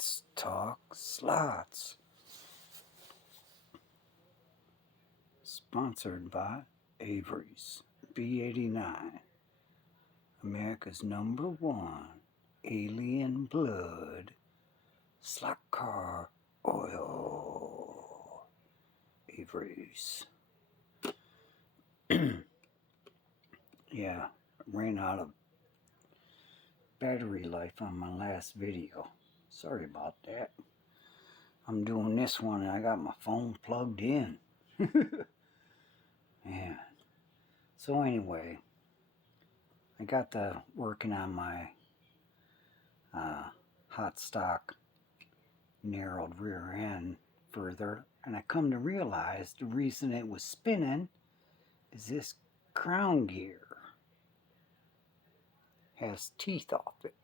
Let's talk slots. Sponsored by Avery's B89, America's #1 alien blood slot car oil. Avery's. Yeah, ran out of battery life on my last video. Sorry about that. I'm doing this one and I got my phone plugged in. Yeah. So anyway, I got to working on my hot stock narrowed rear end further, and I come to realize the reason it was spinning is this crown gear has teeth off it.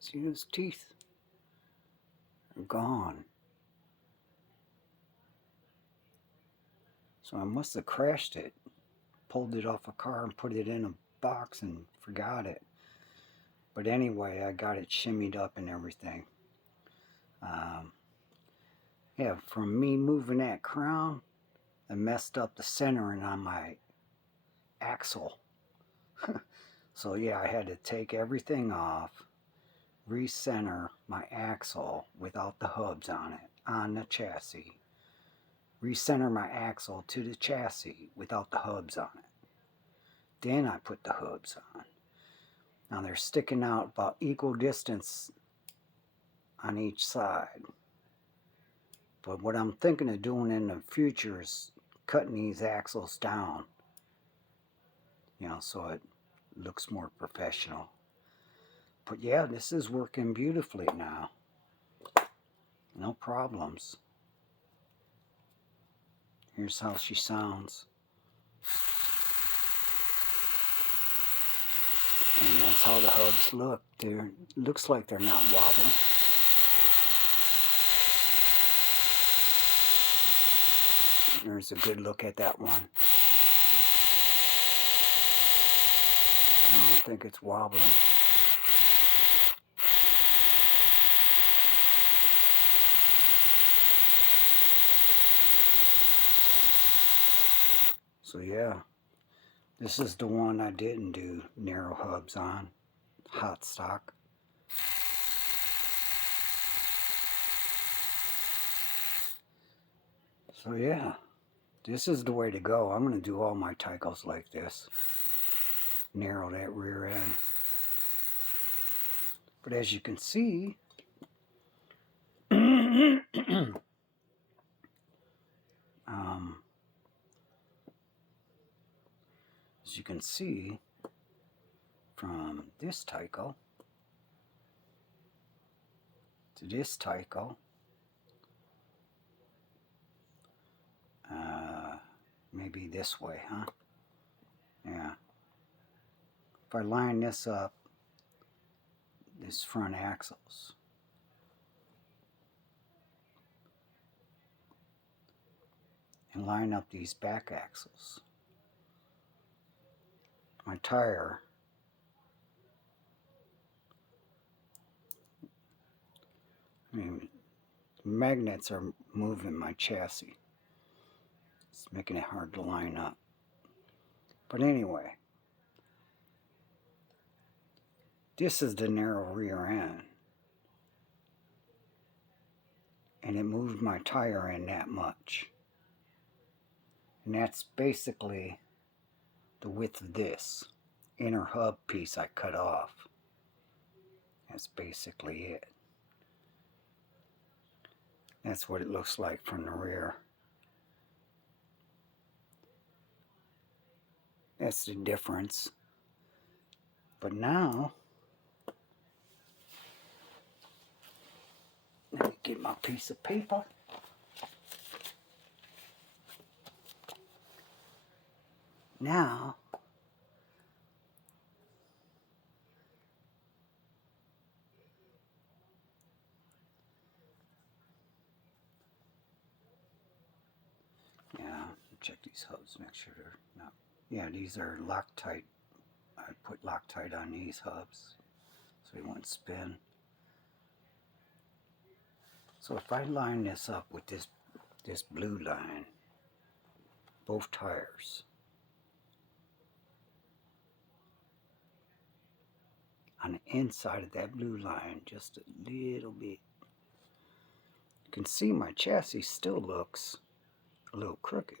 See those teeth? They're gone. So I must have crashed it, pulled it off a car and put it in a box and forgot it. But anyway, I got it shimmied up and everything. Yeah, from me moving that crown, I messed up the centering on my axle. So yeah, I had to take everything off, recenter my axle without the hubs on it, on the chassis. Recenter my axle to the chassis without the hubs on it. Then I put the hubs on. Now they're sticking out about equal distance on each side. But what I'm thinking of doing in the future is cutting these axles down, you know, so it looks more professional. But yeah, this is working beautifully now. No problems. Here's how she sounds. And that's how the hubs look. Looks like they're not wobbling. There's a good look at that one. I don't think it's wobbling. So yeah, this is the one I didn't do narrow hubs on, hot stock. So yeah, this is the way to go. I'm going to do all my Tycos like this. Narrow that rear end. But as you can see, as you can see from this Tyco to this Tyco, maybe this way, huh? Yeah. If I line this up, this front axles, and line up these back axles, my tire magnets are moving my chassis. It's making it hard to line up. But anyway, this is the narrow rear end. And it moved my tire in that much. And that's basically the width of this inner hub piece I cut off. That's basically it. That's what it looks like from the rear. That's the difference. But now, let me get my piece of paper. Now, yeah, check these hubs, make sure they're not, yeah, these are Loctite I put Loctite on these hubs so they won't spin. So if I line this up with this blue line, both tires, on the inside of that blue line, just a little bit, you can see my chassis still looks a little crooked.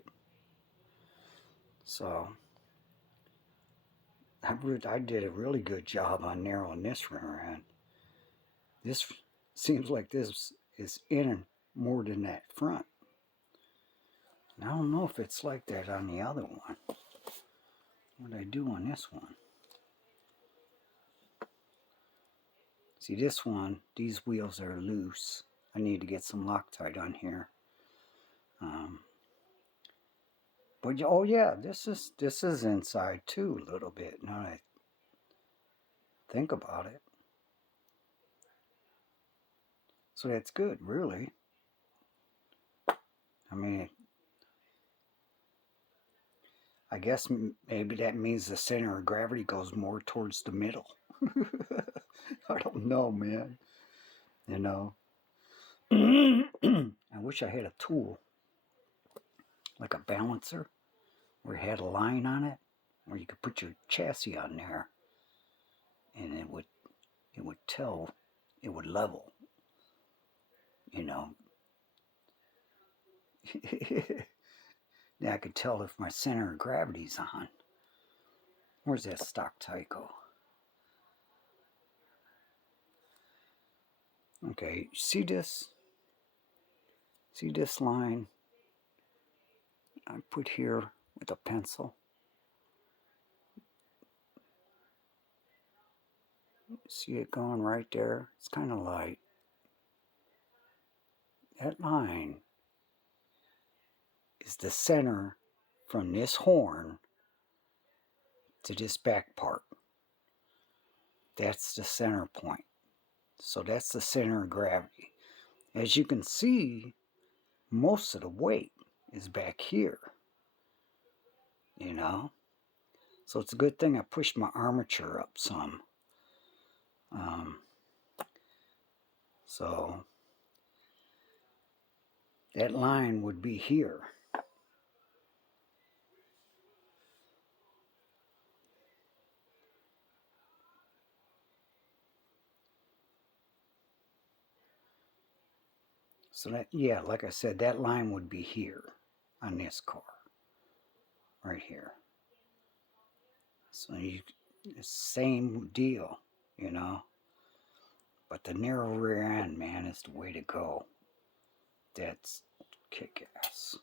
So I did a really good job on narrowing this rear end. This seems like this is in more than that front. And I don't know if it's like that on the other one. What did I do on this one? See, this one, these wheels are loose. I need to get some Loctite on here. But oh yeah, this is inside too a little bit. Now that I think about it, so that's good, really. I mean, I guess maybe that means the center of gravity goes more towards the middle. I don't know, man. You know, I wish I had a tool like a balancer where it had a line on it, where you could put your chassis on there, and it would tell, it would level. You know. Now I could tell if my center of gravity's on. Where's that stock Tyco? Okay, see this? See this line I put here with a pencil? See it going right there? It's kind of light. That line is the center from this horn to this back part. That's the center point. So that's the center of gravity. As you can see, most of the weight is back here. You know? So it's a good thing I pushed my armature up some. So that line would be here. So that, yeah, like I said, that line would be here on this car. Right here. So same deal, you know. But the narrow rear end, man, is the way to go. That's kick-ass.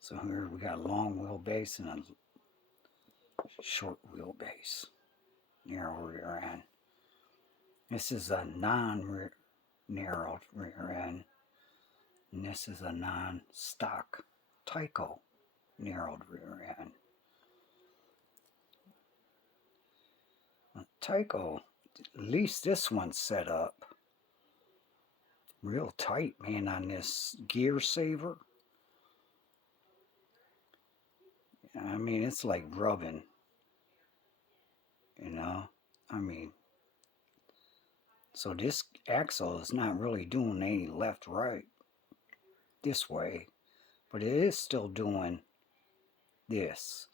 So here we got a long wheelbase and a short wheelbase. Narrow rear end. This is a non-narrowed rear end. And this is a non-stock Tyco narrowed rear end. Tyco, at least this one's set up real tight, man, on this gear saver. I mean, it's like rubbing, you know. I mean, so this axle is not really doing any left right this way, but it is still doing this,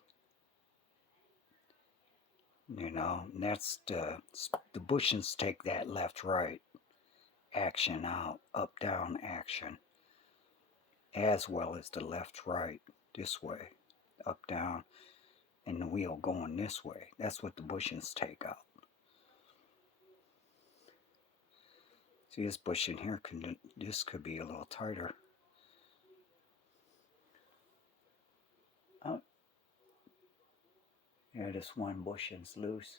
you know. And that's the bushings take that left right action out, up down action, as well as the left right this way, up down, and the wheel going this way. That's what the bushings take out. See, this bushing here, this could be a little tighter. Oh, yeah, this one bushing's loose,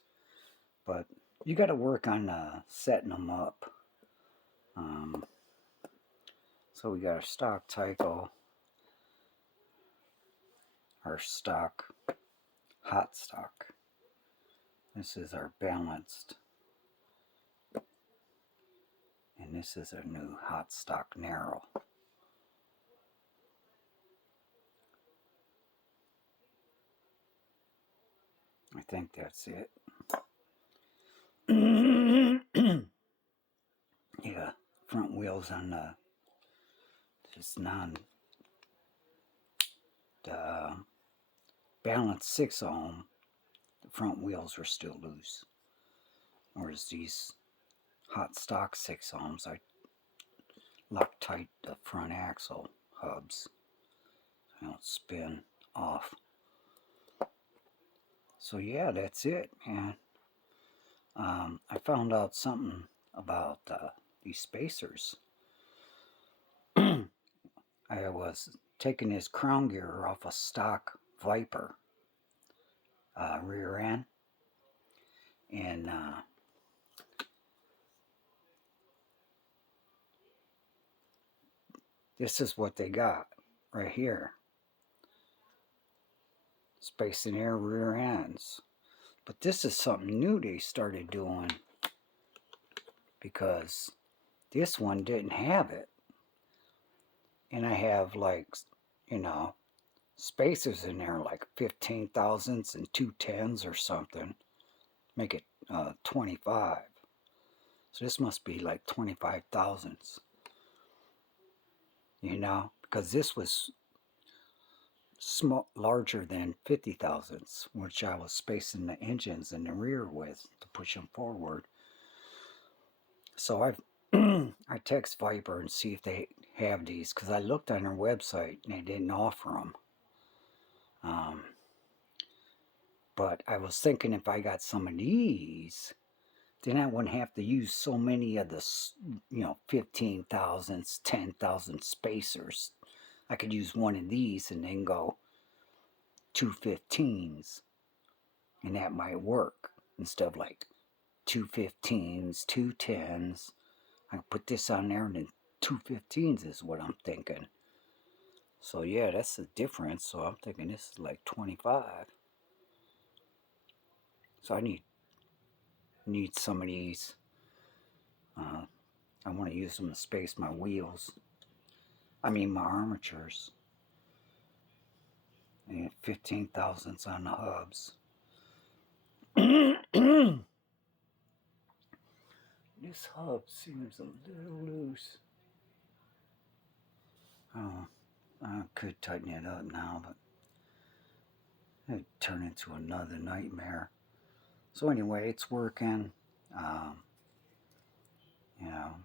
but you got to work on setting them up. So we got our stock Tyco, our stock hot stock. This is our balanced, and this is our new hot stock narrow. I think that's it. Yeah, front wheels on the just the balanced 6 ohm. The front wheels are still loose, whereas these hot stock 6 ohms, I lock tight the front axle hubs. I don't spin off. So yeah, that's it, man. I found out something about these spacers. I was taking his crown gear off a stock Viper rear end, and this is what they got right here. Space and air rear ends. But this is something new they started doing, because this one didn't have it. And I have, like, you know, spacers in there like 15 thousandths and 2/10s or something. Make it 25. So this must be like 25 thousandths. You know, because this was larger than 50 thousandths, which I was spacing the engines in the rear with to push them forward. So I text Viper and see if they have these, because I looked on their website and they didn't offer them. But I was thinking if I got some of these, then I wouldn't have to use so many of the, 15 thousandths, 10,000 spacers. I could use one of these and then go 2/15s, and that might work instead of like 2/15s, 2/10s. I put this on there and then 2/15s is what I'm thinking. So yeah, that's the difference. So I'm thinking this is like 25. So I need some of these. I want to use them to space my wheels. I mean my armatures. And 15 thousandths on the hubs. This hub seems a little loose. Oh, I could tighten it up now, but it'd turn into another nightmare. So anyway, it's working. You know,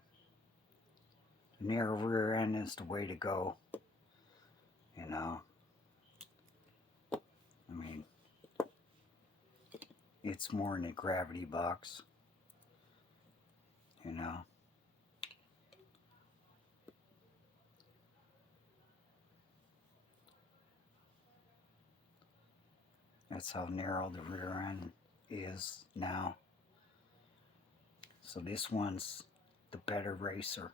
narrow rear end is the way to go. You know, I mean, it's more in a gravity box. You know. That's how narrow the rear end is now. So this one's the better racer.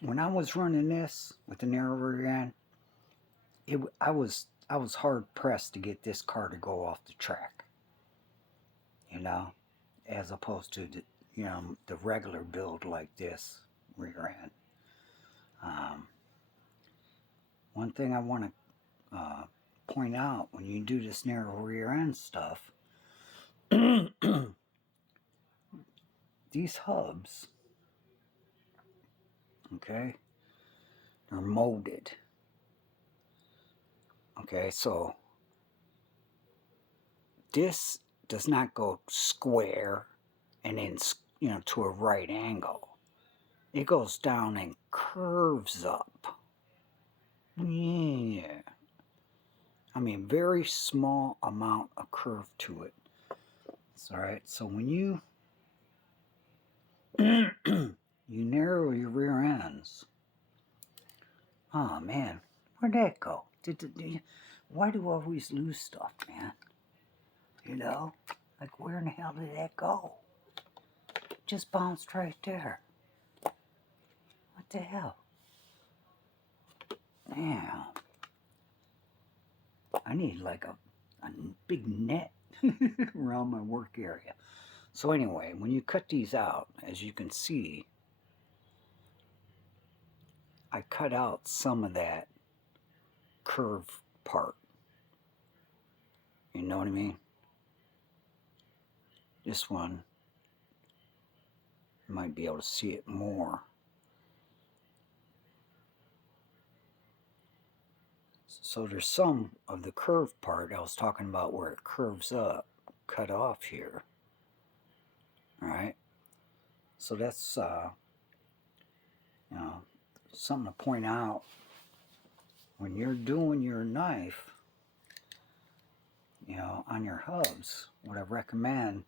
When I was running this with the narrow rear end, I was hard pressed to get this car to go off the track. You know, as opposed to the regular build like this rear end. One thing I want to point out when you do this narrow rear end stuff, these hubs, okay, they're molded. Okay, so this does not go square and then to a right angle. It goes down and curves up. Yeah. I mean, very small amount of curve to it. It's all right. So when you you narrow your rear ends, oh man, where'd that go? Why do I always lose stuff, man? You know, like where in the hell did that go? Just bounced right there. What the hell? Damn. I need like a big net around my work area. So anyway, when you cut these out, as you can see, I cut out some of that curve part. You know what I mean? This one, you might be able to see it more. So there's some of the curved part I was talking about where it curves up, cut off here. Alright? So that's, you know, something to point out. When you're doing your knife, you know, on your hubs, what I recommend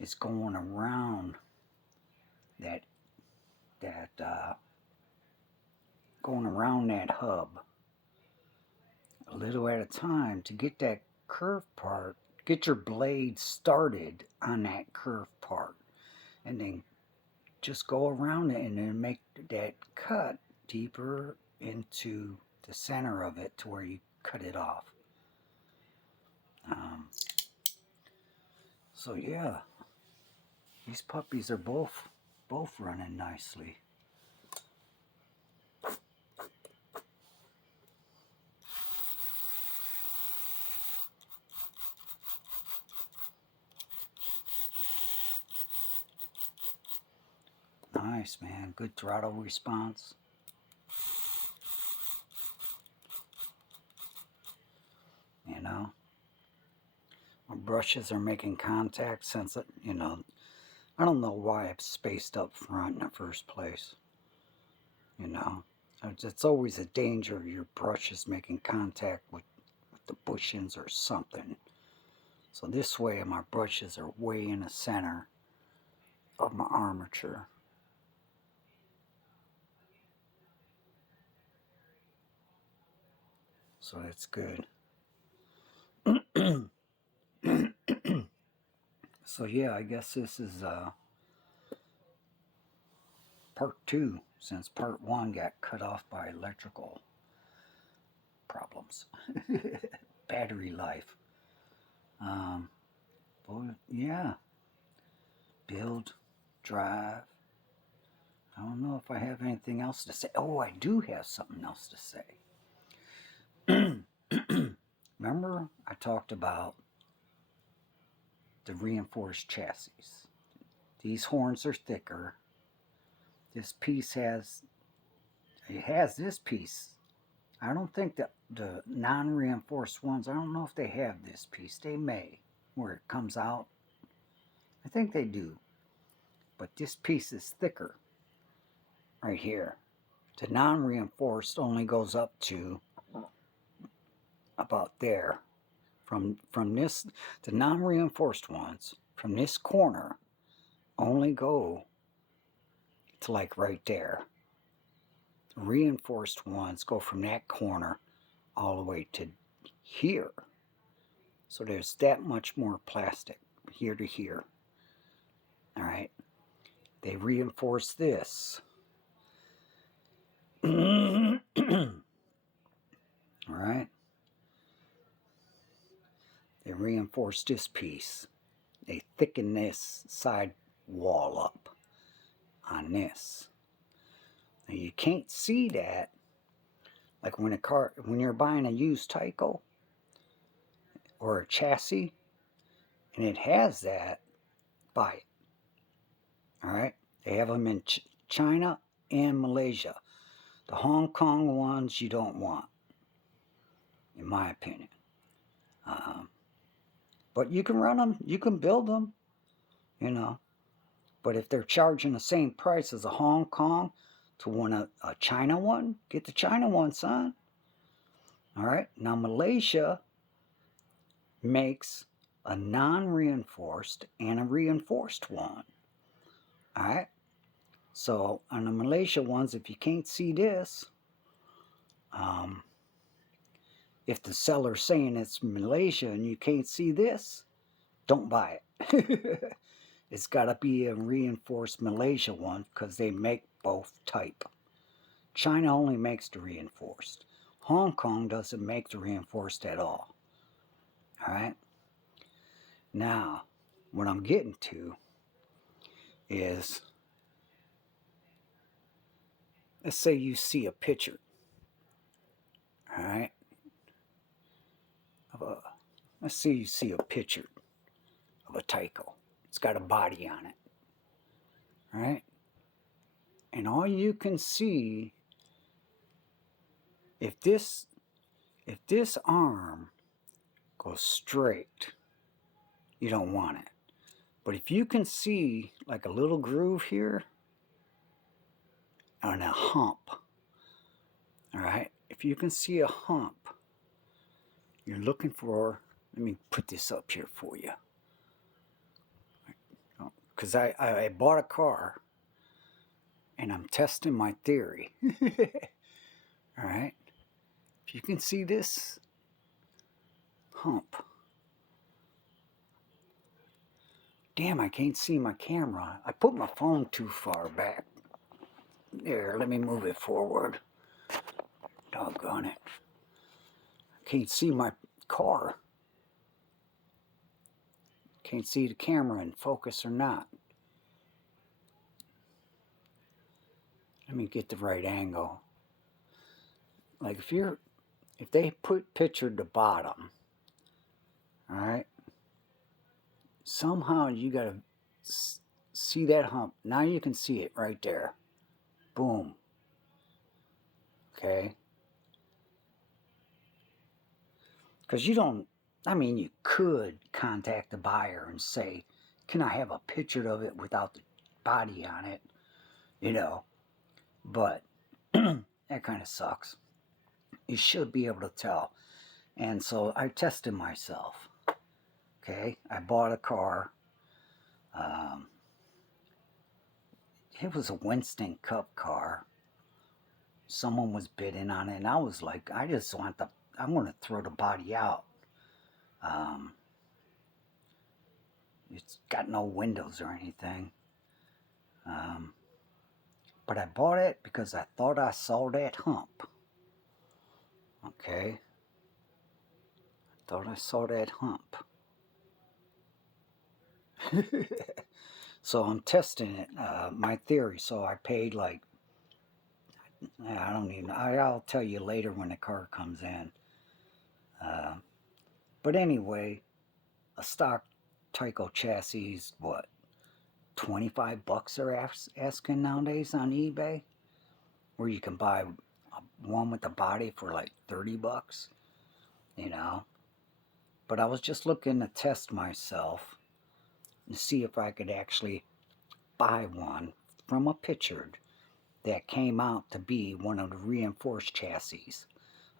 is going around going around that hub a little at a time to get that curved part, get your blade started on that curved part, and then just go around it and then make that cut deeper into the center of it to where you cut it off. So yeah, these puppies are both running nicely. Nice, man. Good throttle response. You know, my brushes are making contact since it, you know, I don't know why I've spaced up front in the first place. You know, it's always a danger your brush is making contact with the bushings or something. So this way my brushes are way in the center of my armature. So that's good. So yeah, I guess this is part 2, since part 1 got cut off by electrical problems. Battery life. But yeah, build, drive. I don't know if I have anything else to say. Oh, I do have something else to say. Remember I talked about the reinforced chassis. These horns are thicker. This piece has this piece. I don't think that the non-reinforced ones, I don't know if they have this piece. They may, where it comes out. I think they do. But this piece is thicker right here. The non-reinforced only goes up to about there. From this, the non-reinforced ones, from this corner, only go to like right there. The reinforced ones go from that corner all the way to here. So there's that much more plastic here to here. Alright. They reinforce this. Alright. They reinforce this piece. They thicken this side wall up on this. Now you can't see that. Like when you're buying a used Tyco or a chassis, and it has that, buy it. Alright? They have them in China and Malaysia. The Hong Kong ones you don't want, in my opinion. But you can run them, you can build them, you know. But if they're charging the same price as a Hong Kong to a China one, get the China one, son. Alright? Now Malaysia makes a non-reinforced and a reinforced one. Alright? So on the Malaysia ones, if you can't see this, if the seller's saying it's Malaysia and you can't see this, don't buy it. It's got to be a reinforced Malaysia one because they make both type. China only makes the reinforced. Hong Kong doesn't make the reinforced at all. Alright? Now, what I'm getting to is, let's say you see a picture, alright, of Let's see, you see a picture of a Tyco. It's got a body on it, right? And all you can see, if this arm goes straight, you don't want it. But if you can see like a little groove here on a hump, all right? If you can see a hump, you're looking for, let me put this up here for you. Because I bought a car and I'm testing my theory. All right? If you can see this hump. Damn, I can't see my camera. I put my phone too far back. There, let me move it forward. Doggone it. I can't see my car. Can't see the camera in focus or not. Let me get the right angle. Like if they pictured the bottom, all right, somehow you gotta see that hump. Now you can see it right there. Boom. Okay. Because you don't, I mean, you could contact the buyer and say, can I have a picture of it without the body on it? You know, but that kind of sucks. You should be able to tell. And so I tested myself. Okay. I bought a car. It was a Winston Cup car. Someone was bidding on it, and I was like, I want to throw the body out. It's got no windows or anything. But I bought it because I thought I saw that hump. Okay. I thought I saw that hump. So I'm testing it, my theory. So I paid like, I don't even, I'll tell you later when the car comes in. But anyway, a stock Tyco chassis is what, $25 they're asking nowadays on eBay, where you can buy one with the body for like $30, you know. But I was just looking to test myself and see if I could actually buy one from a pictured that came out to be one of the reinforced chassis,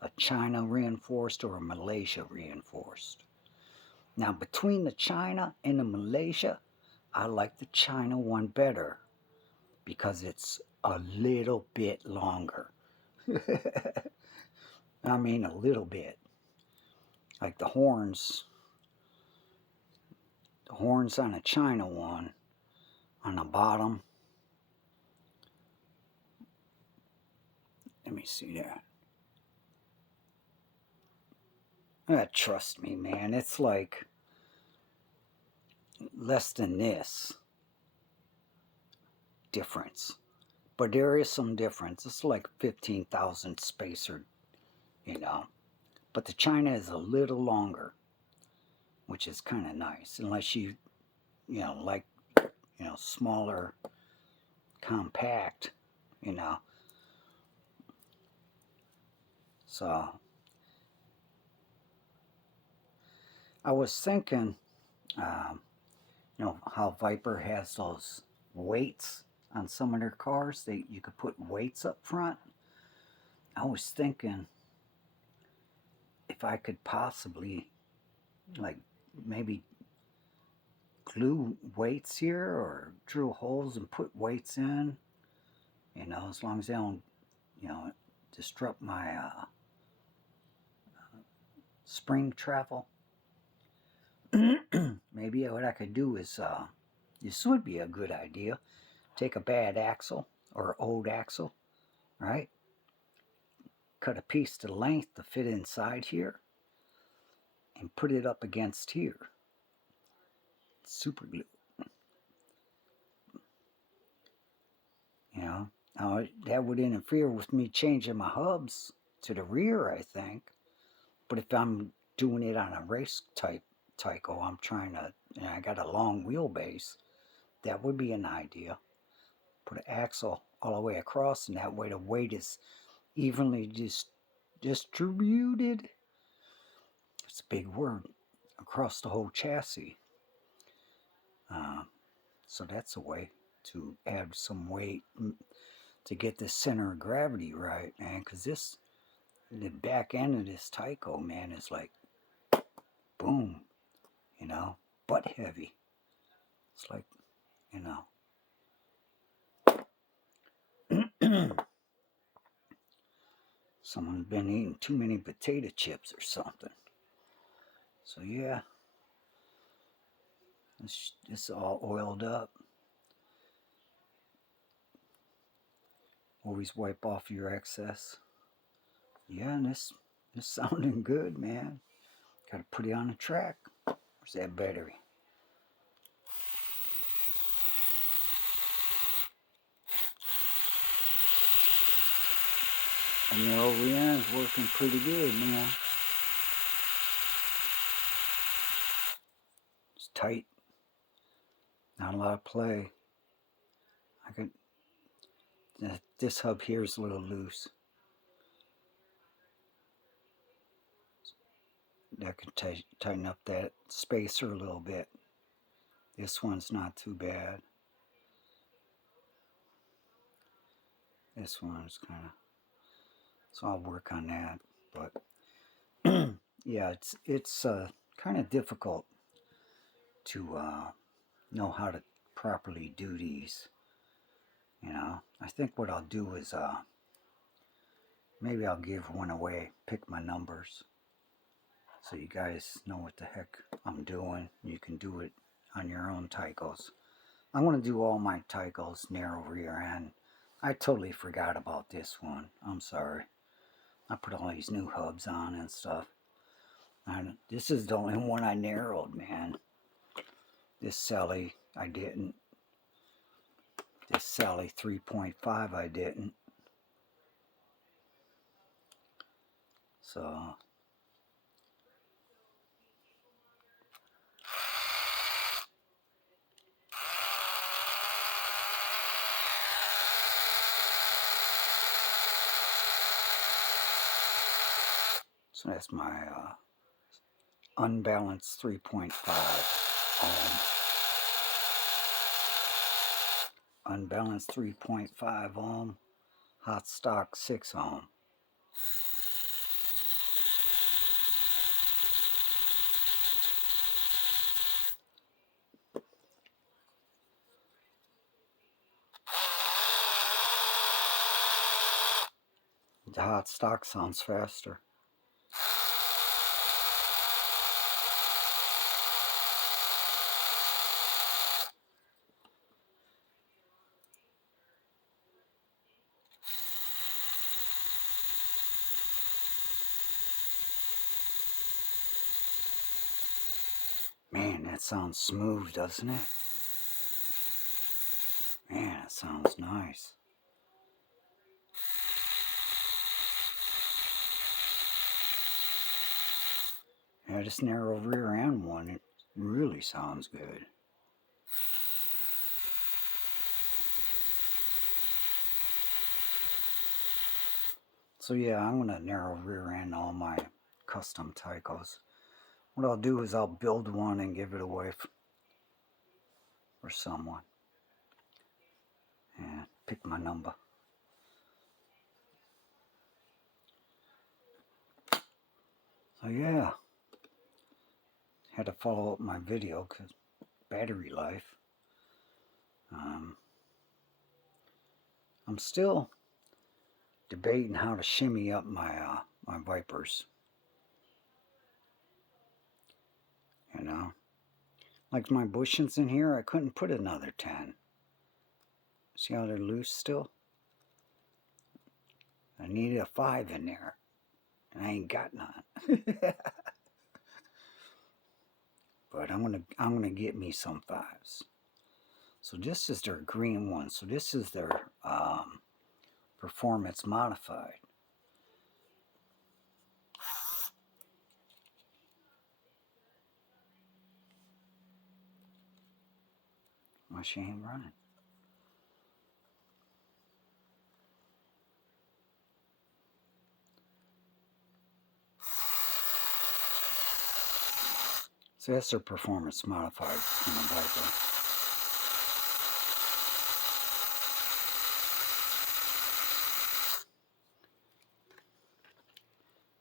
a China reinforced or a Malaysia reinforced. Now between the China and the Malaysia, I like the China one better because it's a little bit longer. I mean a little bit. Like the horns on a China one on the bottom. Let me see that. Trust me, man, it's like less than this difference. But there is some difference. It's like 15,000 spacer, you know. But the China is a little longer, which is kind of nice. Unless you like, smaller, compact, you know. So, I was thinking, how Viper has those weights on some of their cars. You could put weights up front. I was thinking if I could possibly, like, maybe glue weights here or drill holes and put weights in, as long as they don't, disrupt my spring travel. Maybe what I could do is, this would be a good idea. Take a bad axle or old axle, right? Cut a piece to length to fit inside here and put it up against here. Super glue. Now that would interfere with me changing my hubs to the rear, I think. But if I'm doing it on a race type Tyco, I'm trying to, and I got a long wheelbase, that would be an idea. Put an axle all the way across, and that way the weight is evenly distributed. It's a big word. Across the whole chassis. So that's a way to add some weight to get the center of gravity right, man. Because the back end of this Tyco, man, is like, boom, butt heavy. It's like, someone's been eating too many potato chips or something. So yeah, it's all oiled up. Always wipe off your excess. Yeah, and this sounding good, man. Gotta put it on the track. Where's that battery? And the OEM is working pretty good, man. It's tight. Not a lot of play. This hub here is a little loose. That could tighten up that spacer a little bit. This one's not too bad. This one's kind of, so I'll work on that. But yeah, it's kind of difficult to know how to properly do these. I think what I'll do is maybe I'll give one away, pick my numbers, so you guys know what the heck I'm doing. You can do it on your own Tycos. I want to do all my Tycos narrow rear end. I totally forgot about this one. I'm sorry. I put all these new hubs on and stuff. And this is the only one I narrowed, man. This Sally, I didn't. This Sally 3.5, I didn't. So that's my unbalanced 3.5 ohm. Unbalanced 3.5 ohm. Hot stock 6 ohm. The hot stock sounds faster. Man, that sounds smooth, doesn't it? Man, it sounds nice. Yeah, this narrow rear end one, it really sounds good. So yeah, I'm going to narrow rear end all my custom Tycos. What I'll do is I'll build one and give it away for someone. And pick my number. So yeah, had to follow up my video because battery life. I'm still debating how to shimmy up my my Vipers. Like my bushings in here, I couldn't put another 10. See how they're loose still? I needed a 5 in there, and I ain't got none. But I'm gonna get me some 5s. So this is their green one. So this is their performance modified. Why she ain't running? So that's their performance modified in the Viper.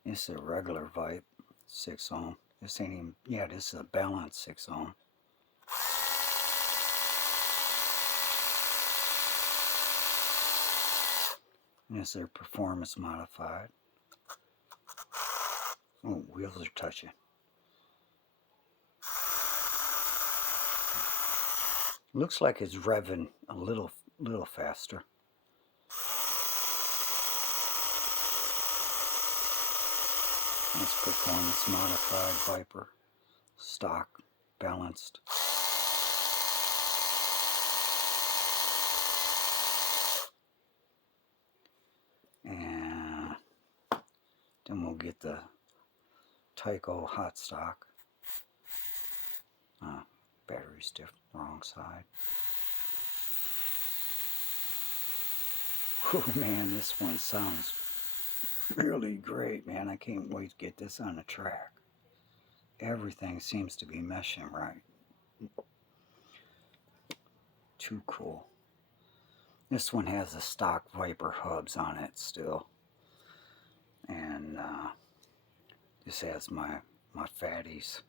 This is a regular Vipe, 6 ohm. This ain't even, yeah, this is a balanced 6 ohm. And this is their performance modified. Oh, wheels are touching. Looks like it's revving a little faster. That's performance modified Viper, stock, balanced. And then we'll get the Tyco hot stock. Battery's different, wrong side. Oh man, this one sounds really great, man. I can't wait to get this on the track. Everything seems to be meshing right. Too cool. This one has the stock Viper hubs on it still. And this has my fatties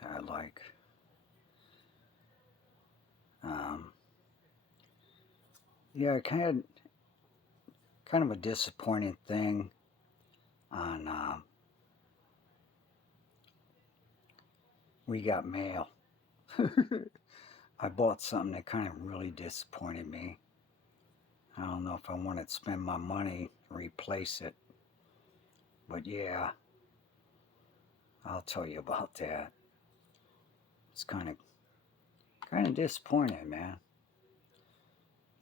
that I like. Yeah, kind of a disappointing thing on We Got Mail. I bought something that kind of really disappointed me. I don't know if I wanted to spend my money to replace it. But yeah, I'll tell you about that. It's kind of disappointing, man.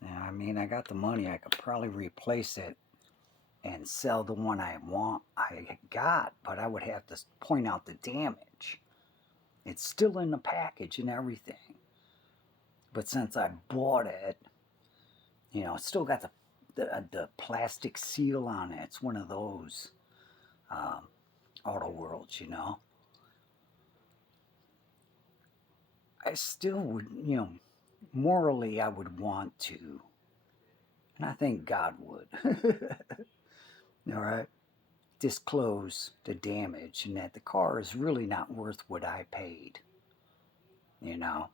Yeah, I mean, I got the money. I could probably replace it and sell the one I got, but I would have to point out the damage. It's still in the package and everything. But since I bought it, you know, it's still got the plastic seal on it. It's one of those Auto Worlds, you know. I still would, you know, morally I would want to, and I think God would, all right, disclose the damage and that the car is really not worth what I paid, you know.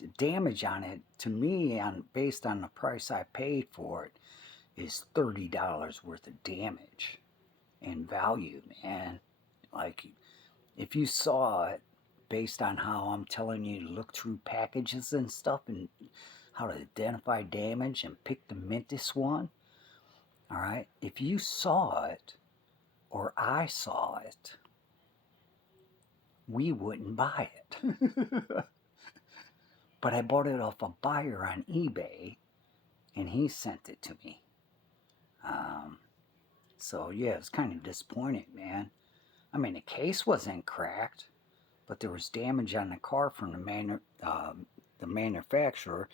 The damage on it, to me, based on the price I paid for it, is $30 worth of damage in value, man. Like, if you saw it, based on how I'm telling you to look through packages and stuff and how to identify damage and pick the mintest one, all right, if you saw it or I saw it, we wouldn't buy it. But I bought it off a buyer on eBay and he sent it to me. So yeah, it's kind of disappointing, man. I mean, the case wasn't cracked, but there was damage on the car from the manufacturer.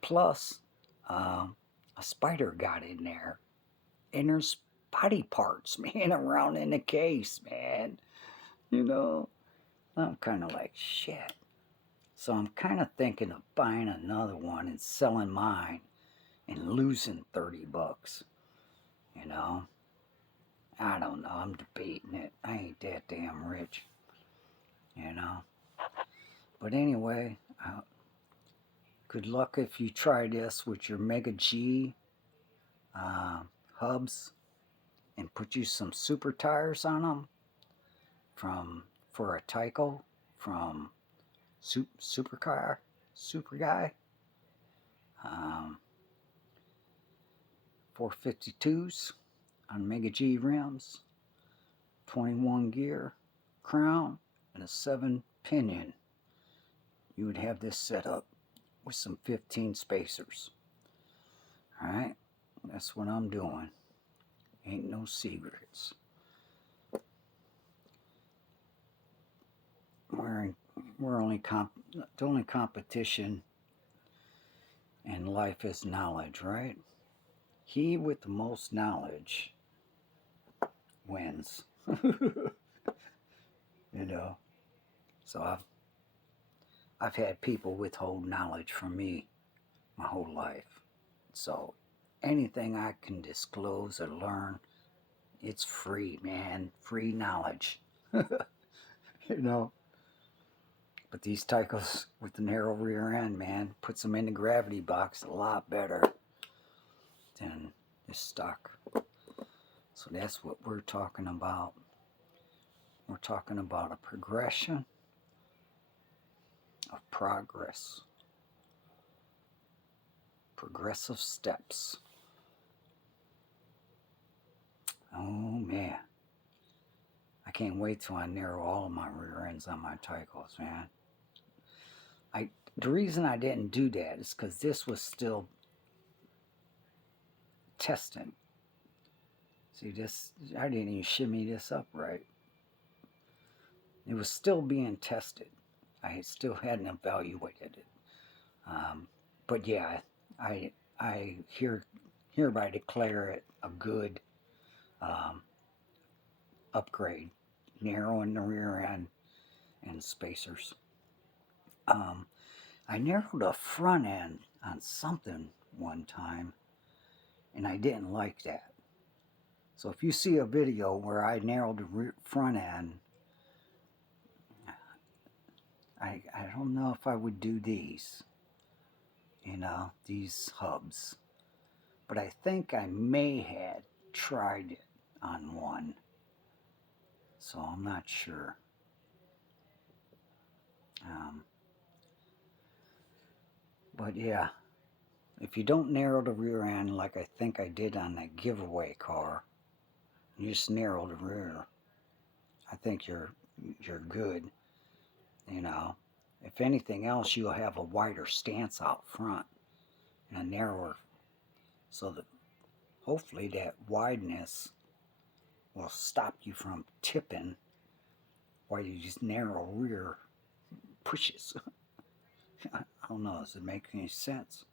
Plus, a spider got in there, and there's body parts, man, around in the case, man. You know, I'm kind of like, shit. So I'm kind of thinking of buying another one and selling mine and losing $30. You know, I don't know. I'm debating it. I ain't that damn rich. You know. But anyway, good luck if you try this with your Mega G hubs and put you some super tires on them for a Tyco from Super Guy 452s on Mega G rims, 21 gear crown, and a 7 pinion. You would have this set up with some 15 spacers. Alright, that's what I'm doing. Ain't no secrets. Wearing we're only the only competition in life is knowledge, right? He with the most knowledge wins. You know. So I've had people withhold knowledge from me my whole life. So anything I can disclose or learn, it's free, man. Free knowledge. You know. But these Tychos with the narrow rear end, man, puts them in the gravity box a lot better than this stock. So that's what we're talking about. We're talking about a progression of progress. Progressive steps. Oh man. I can't wait till I narrow all of my rear ends on my Tychos, man. The reason I didn't do that is because this was still testing. See this, I didn't even shimmy this up right. It was still being tested. I still hadn't evaluated it. But yeah, I hereby declare it a good upgrade, narrowing the rear end and spacers. I narrowed the front end on something one time, and I didn't like that. So if you see a video where I narrowed the front end, I don't know if I would do these, these hubs. But I think I may have tried it on one. So I'm not sure. But yeah, if you don't narrow the rear end like I think I did on that giveaway car, you just narrow the rear, I think you're good. If anything else, you'll have a wider stance out front and a narrower, so that hopefully that wideness will stop you from tipping while you just narrow rear pushes. I don't know, does it make any sense?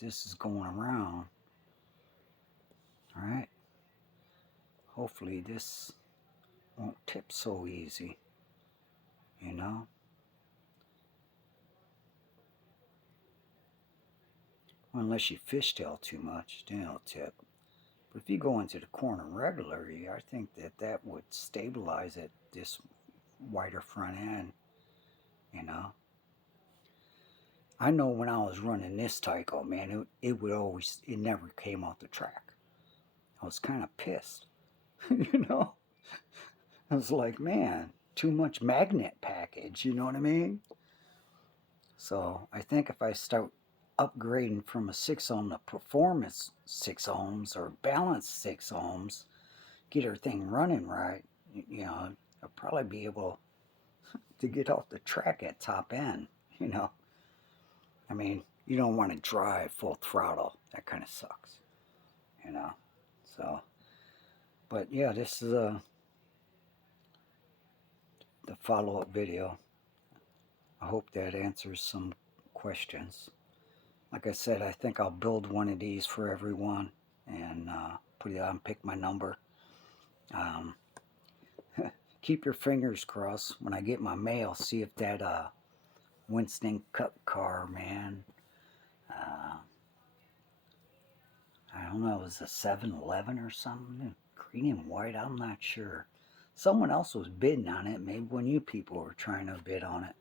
This is going around. Alright. Hopefully this won't tip so easy. Unless you fishtail too much, then it'll tip. But if you go into the corner regularly, I think that would stabilize it, this wider front end. I know when I was running this Tyco, man, it never came off the track. I was kind of pissed. I was like, man, too much magnet package, you know what I mean? So I think if I start upgrading from a 6 ohm to performance 6 ohms or balance 6 ohms, get everything running right, I'll probably be able to get off the track at top end, I mean, you don't want to drive full throttle. That kind of sucks, So, but yeah, this is the follow-up video. I hope that answers some questions. Like I said, I think I'll build one of these for everyone and put it on, pick my number. Keep your fingers crossed when I get my mail. See if that Winston Cup car, man. I don't know, it was a 7-Eleven or something. Green and white, I'm not sure. Someone else was bidding on it. Maybe when you people were trying to bid on it.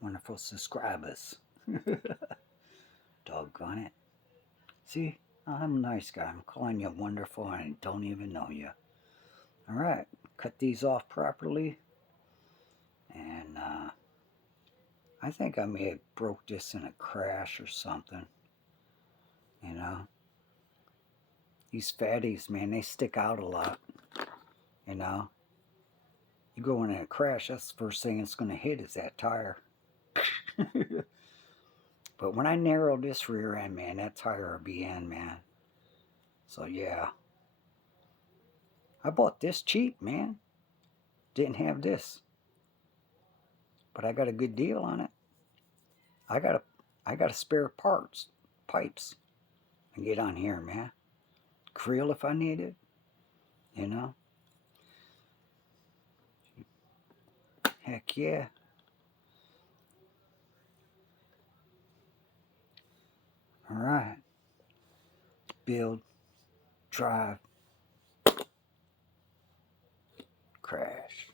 Wonderful subscribers. Doggone it. See, I'm a nice guy. I'm calling you wonderful and I don't even know you. Alright, cut these off properly. And I think I may have broke this in a crash or something. These fatties, man, they stick out a lot. You go in a crash, that's the first thing it's going to hit is that tire. But when I narrow this rear end, man, that tire will be in, man. So yeah. I bought this cheap, man. Didn't have this. but I got a good deal on it. I got a spare pipes. And get on here, man. Creel if I need it, you know. Heck yeah. All right. Build, drive, crash.